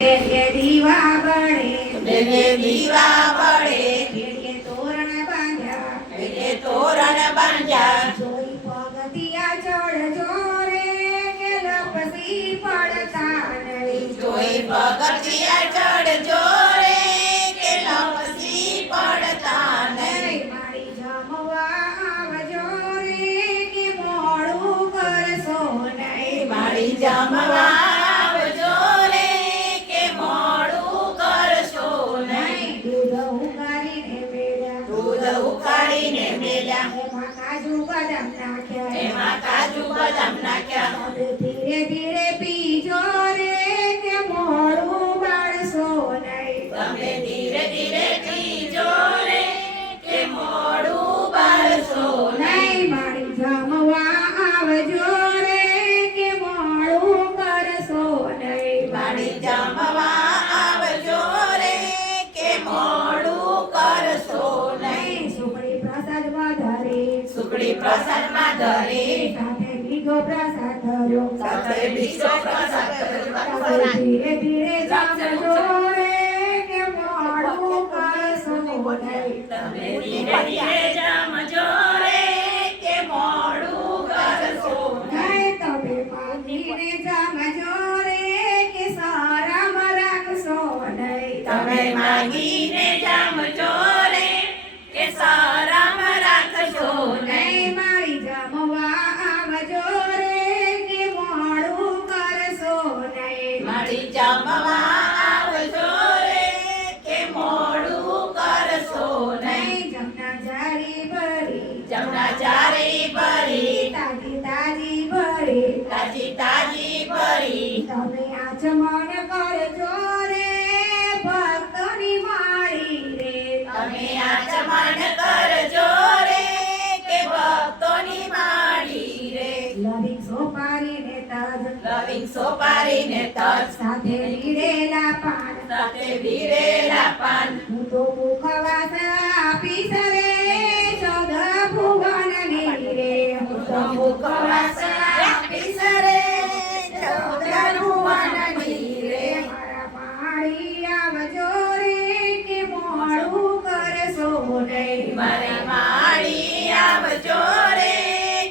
દીવા બળે દીવા બળે ઘેરે તોરણ બાંધ્યા જોઈ પગથિયા ચડજો રે કે લપસી પડતા નહીં જોઈ પગથિયા ચડજો રે કે લપસી પડતા નહીં મારી જમવા આવજો રે કે મોડું કરશો નહીં મારી જમવા આવજો રે કે મોડું કરશો નહીં દૂધ ઉકાળીને મેળ્યા દૂધ ઉકાળીને મેલ્યા એમાં કાજુ બદામ નાખ્યા એમાં કાજુ બદામ નાખ્યા હવે ધીરે ધીરે પીજો રે કે મોડું બાળશો નહીં તમે ધીરે ધીરે પીજો રે કે મોડું બાળશો નહીં મારી જમવા આવજો રે કે મોડું કરશો નહીં મારી જમવા આવજો રે કે મોડું કરશો નહીં સુખડી પ્રસાદમાં ધરે સુખડી પ્રસાદમાં ધરે સાથે બીજો પ્રસાદ ધર્યો સાથે બીજો પ્રસાદ હવે ધીરે ધીરે જમજો રે કે મોડું કરશો નહીં તમે ધીરે ધીરે જમજો રે કે મોડું કરશો નહીં તમે માંગીને જમજો રે કે સારામાં રાખશો નહીં તમે માંગીને જમજો રે કે સારામાં રાખશો નહીં મારી જમવા આવજો રે કે મોડું કરશો નહીં મારી જમવા આવજો રે કે મોડું કરશો નહીં જમના જારી ભરી જમણા ચારી ભરી તાજી તાજી ભરી તાજી તાજી ભરી તમે આચમન કરજો રે ભક્તોની માળી રે તમે આચમન કરજો રે કે ભક્તોની માળી રે લવિંગ સોપારીને તજ લવિંગ સોપારીને તજ સાથે લીરેલા પાન સાથે વીરેલા પાન હું તો મુખવાસ આપીશ રે ચૌદ ભુવનની રે હું તો મુખવાસ આપીશ રે ચૌદ ભુવનની રે મારા પાણી આવજો રે કે મોડું કરશો નહીં મારે માળી આવજો રે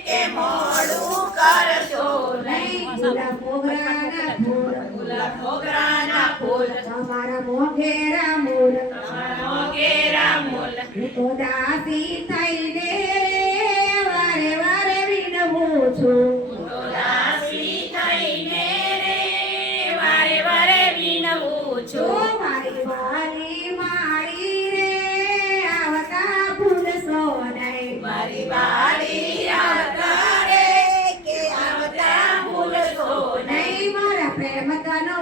કે મોડું કરશો નહીં ગુલાબ મોગરાના ફૂલ ગુલાબ મોગરાના ફૂલ તમારા મોઢેરા મૂળ તમારા મોગેરા મૂલ હું તો દાસી થઈને વારે વારે વિનવું છું તો દાસી થઈને રે વારે વારે વિનવું છું મારી વાલી માળી રે આવતા ભૂલશો નહીં મારી વાળી આવતા રે કે આવતા ભૂલશો નહીં નહીં મારા પ્રેમ તનો